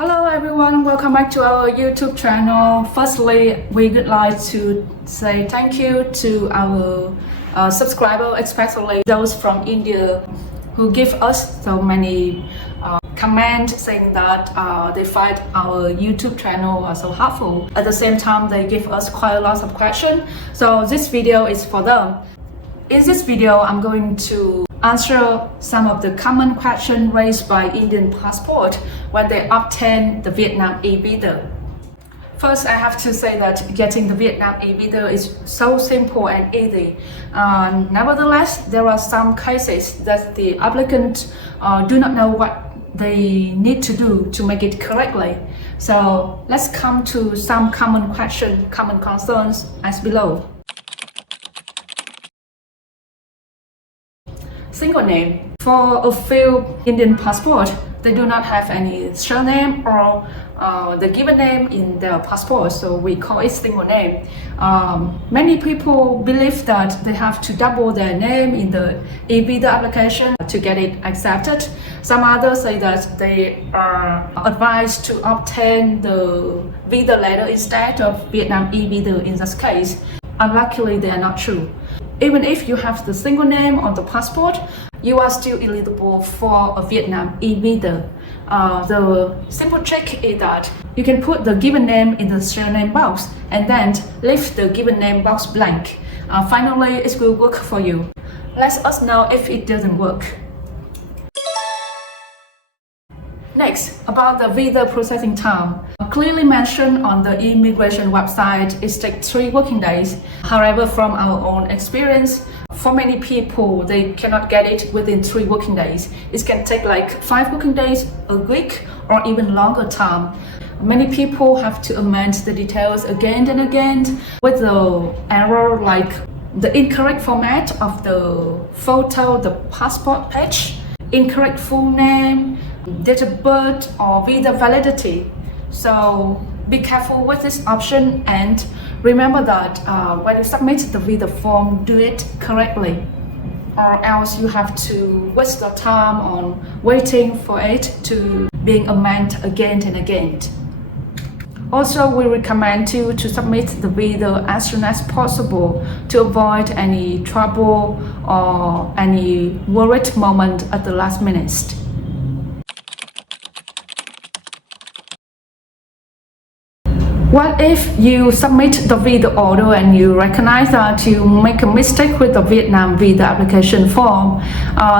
Hello everyone, welcome back to our YouTube channel. Firstly, we would like to say thank you to our subscribers, especially those from India who give us so many comments saying that they find our YouTube channel so helpful. At the same time, they give us quite a lot of questions. So this video is for them. In this video, I'm going to answer some of the common questions raised by Indian passport when they obtain the Vietnam Evisa. First, I have to say that getting the Vietnam Evisa is so simple and easy. Nevertheless, there are some cases that the applicants do not know what they need to do to make it correctly. So let's come to some common questions, common concerns as below. Single name. For a few Indian passport, they do not have any surname or the given name in their passport, so we call it single name. Many people believe that they have to double their name in the Evisa application to get it accepted. Some others say that they are advised to obtain the visa letter instead of Vietnam Evisa in this case. Unluckily, they are not true. Even if you have the single name on the passport, you are still eligible for a Vietnam Evisa. The simple trick is that you can put the given name in the surname box and then leave the given name box blank. Finally, it will work for you. Let us know if it doesn't work. Next, about the visa processing time. Clearly mentioned on the immigration website, it takes 3 working days. However, from our own experience, for many people, they cannot get it within 3 working days. It can take like 5 working days, a week, or even longer time. Many people have to amend the details again and again with the error like the incorrect format of the photo, the passport page, incorrect full name, date of birth, or visa validity. So be careful with this option and remember that when you submit the visa form, do it correctly, or else you have to waste the time on waiting for it to being amended again and again. Also, we recommend you to submit the visa as soon as possible to avoid any trouble or any worried moment at the last minute. What if you submit the visa order and you recognize that you make a mistake with the Vietnam visa application form?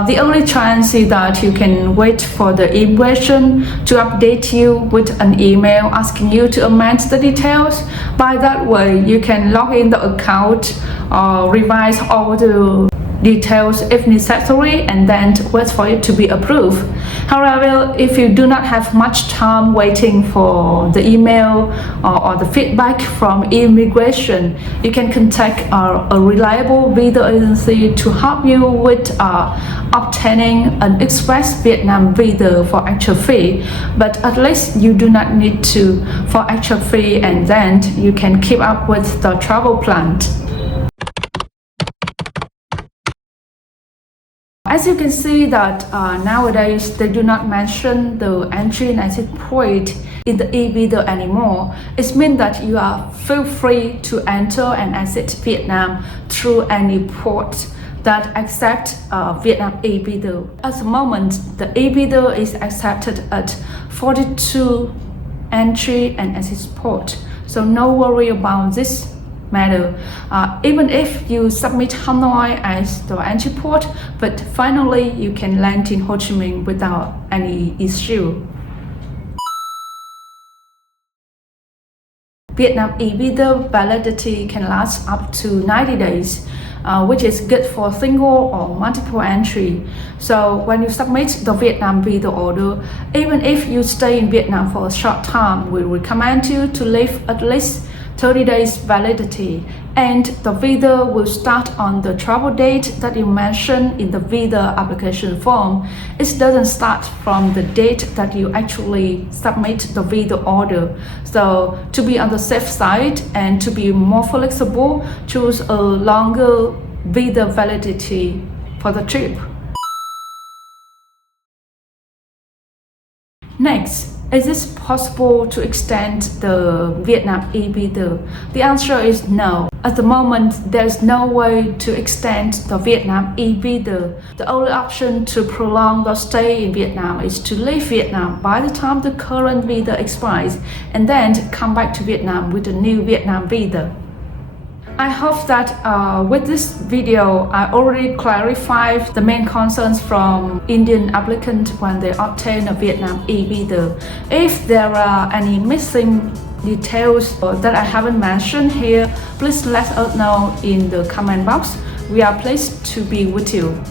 The only chance is that you can wait for the immigration to update you with an email asking you to amend the details. By that way, you can log in the account or revise all the details if necessary and then wait for it to be approved. However, if you do not have much time waiting for the email or the feedback from immigration, you can contact a reliable visa agency to help you with obtaining an express Vietnam visa for actual fee. But at least you do not need to for actual fee, and then you can keep up with the travel plan. As you can see that nowadays they do not mention the entry and exit point in the Evisa anymore. It means that you are feel free to enter and exit Vietnam through any port that accept Vietnam Evisa. At the moment, the Evisa is accepted at 42 entry and exit port, so no worry about this matter. Even if you submit Hanoi as the entry port, but finally you can land in Ho Chi Minh without any issue. Vietnam Evisa validity can last up to 90 days, which is good for single or multiple entry. So when you submit the Vietnam visa order, even if you stay in Vietnam for a short time, we recommend you to leave at least 30 days validity, and the visa will start on the travel date that you mentioned in the visa application form. It doesn't start from the date that you actually submit the visa order. So to be on the safe side and to be more flexible, choose a longer visa validity for the trip. Next, Is it possible to extend the Vietnam e-visa? The answer is no. At the moment, there is no way to extend the Vietnam e-visa. The only option to prolong your stay in Vietnam is to leave Vietnam by the time the current visa expires and then come back to Vietnam with a new Vietnam visa. I hope that with this video, I already clarified the main concerns from Indian applicants when they obtain a Vietnam e-visa. If there are any missing details that I haven't mentioned here, please let us know in the comment box. We are pleased to be with you.